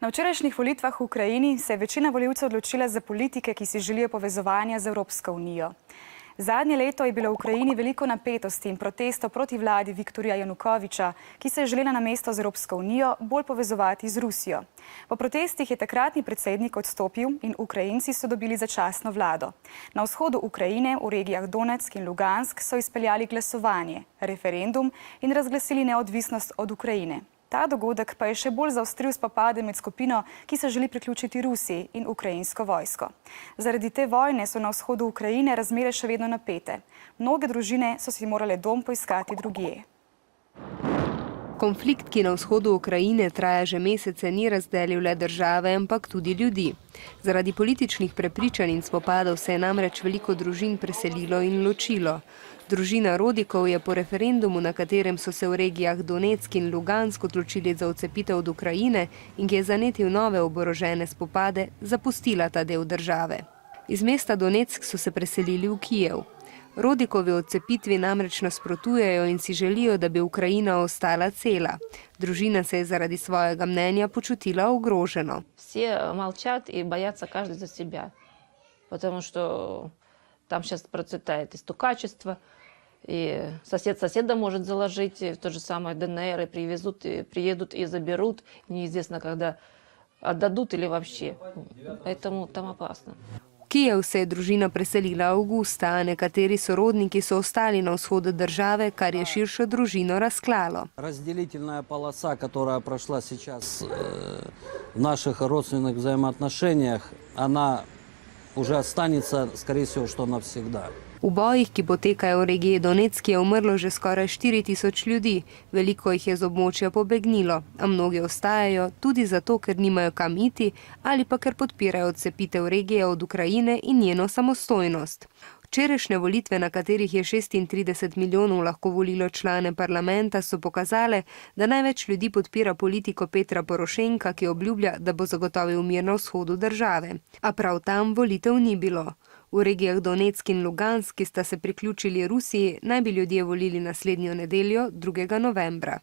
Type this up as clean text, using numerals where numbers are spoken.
Na včerajšnjih volitvah v Ukrajini se je večina volivcev odločila za politike, ki si želijo povezovanja z Evropsko unijo. Zadnje leto je bilo v Ukrajini veliko napetosti in protestov proti vladi Viktorja Janukoviča, ki se je želela na mesto z Evropsko unijo bolj povezovati z Rusijo. Po protestih je takratni predsednik odstopil in Ukrajinci so dobili začasno vlado. Na vzhodu Ukrajine, v regijah Donetsk in Lugansk, so izpeljali glasovanje, referendum in razglasili neodvisnost od Ukrajine. Ta dogodek pa je še bolj zaostril spopade med skupino, ki se želi priključiti Rusiji in ukrajinsko vojsko. Zaradi te vojne so na vzhodu Ukrajine razmere še vedno napete. Mnoge družine so si morale dom poiskati drugje. Konflikt, ki na vzhodu Ukrajine traja že mesece, ni razdelil le države, ampak tudi ljudi. Zaradi političnih prepričanj in spopadov se je namreč veliko družin preselilo in ločilo. Družina Rodikov je po referendumu, na katerem so se v regijah Donetsk in Lugansk odločili za odcepitev od Ukrajine in ki je zanetil nove oborožene spopade, zapustila ta del države. Iz mesta Donetsk so se preselili v Kijev. Rodikovi odcepitvi namreč nasprotujejo in si želijo, da bi Ukrajina ostala cela. Družina se je zaradi svojega mnenja počutila ogroženo. Vsi molčat in bojajo každý za sebe, потому что там сейчас процветает и стукачество, и сосед соседа может заложить, в то же самое ДНР, и приедут и заберут, неизвестно, когда отдадут или вообще. Поэтому там опасно. V Kijev se je družina preselila avgusta, a nekateri sorodniki so ostali na vzhodu države, kar je širšo družino razklalo. Разделительная полоса, которая прошла сейчас в наших родственных взаимоотношениях, она уже останется, скорее всего, что навсегда. V bojih, ki potekajo v regiji Donetsk, je umrlo že skoraj 4000 ljudi. Veliko jih je z območja pobegnilo, a mnogi ostajajo tudi zato, ker nimajo kam iti ali pa ker podpirajo odcepitev regije od Ukrajine in njeno samostojnost. Včerajšnje volitve, na katerih je 36 milijonov lahko volilo člane parlamenta, so pokazale, da največ ljudi podpira politiko Petra Porošenka, ki obljublja, da bo zagotovil mir na vzhodu države. A prav tam volitev ni bilo. V regijah Donetsk in Lugansk, ki sta se priključili Rusiji, naj bi ljudje volili naslednjo nedeljo, 2. novembra.